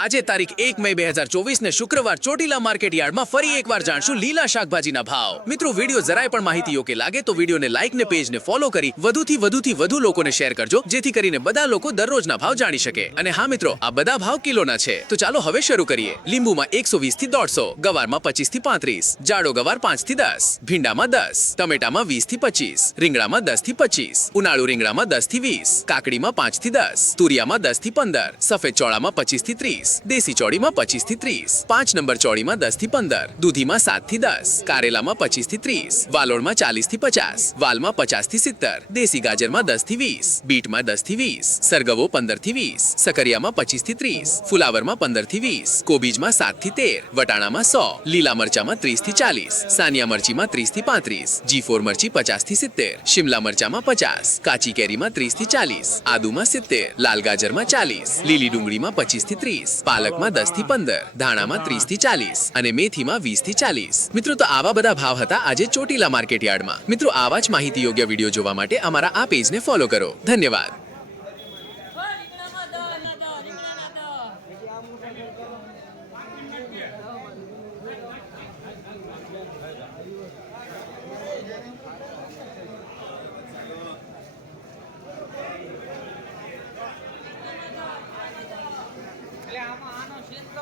આજે તારીખ 1 મે 2024 ને શુક્રવાર ચોટીલા માર્કેટ યાર્ડમાં ફરી એકવાર જાણશું લીલા શાકભાજીના ભાવ। મિત્રો વિડીયો જરાય પણ માહિતી યોગ્ય લાગે તો વિડીયોને લાઈક ને પેજને ફોલો કરી વધુથી વધુ લોકોને શેર કરજો, જેથી કરીને બધા લોકો દરરોજના ભાવ જાણી શકે। અને હા મિત્રો, આ બધા ભાવ કિલોના છે, તો ચાલો હવે શરૂ કરીએ। લીંબુમાં 120 થી 150, ગવારમાં 25 થી 35, જાડો ગવાર 5 થી 10, ભીંડામાં 10, ટમેટામાં 20 થી 25, રીંગણામાં 10 થી 25, ઉનાળુ રીંગણામાં 10 થી 20, કાકડીમાં 5 થી 10, તુરિયામાં 10 થી 15, સફેદ ચોળામાં 25 થી 30, દેશી ચોળીમાં 25 થી 30, 5 નંબર ચોળીમાં 10 થી 15, દૂધીમાં 7 થી 10, કારેલામાં 25 થી 30, વાલોળમાં 40 થી 50, વાલમાં 50 થી 70, દેશી ગાજરમાં 10 થી 20, બીટમાં 10 થી 20, સરગવો 15 થી 20, સકરિયામાં 25 થી 30, ફુલાવરમાં 15 થી 20, કોબીજમાં 7 થી 13, વટાણામાં 100, લીલા મરચામાં 30 થી 40, સાનિયા મરચીમાં 30 થી 35, G4 મરચી 50 થી 70, શિમલા મરચામાં 50, કાચી કેરીમાં 30 થી 40, આદુમાં 70, લાલ ગાજરમાં 40, લીલી ડુંગળીમાં 25 થી 30, પાલકમાં 10 થી 15, ધાણામાં 30 થી 40 અને મેથીમાં 20 થી 40। મિત્રો તો આવા બધા ભાવ હતા આજે ચોટીલા માર્કેટ યાર્ડમાં। મિત્રો આવા જ માહિતી યોગ્ય વિડીયો જોવા માટે અમારા આ પેજને ફોલો કરો। ધન્યવાદ।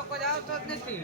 કોઈ આવતો જ નથી।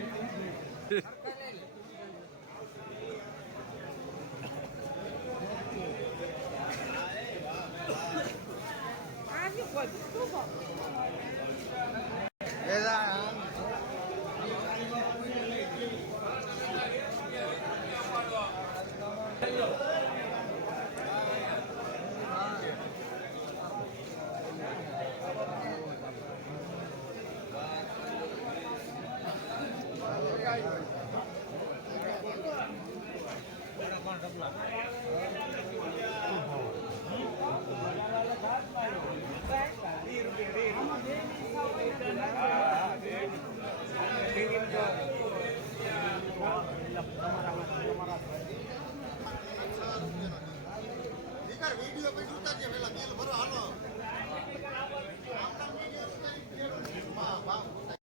વિડીયો પછી ઉતારજે, પેલા બિલ ભરો હાલો।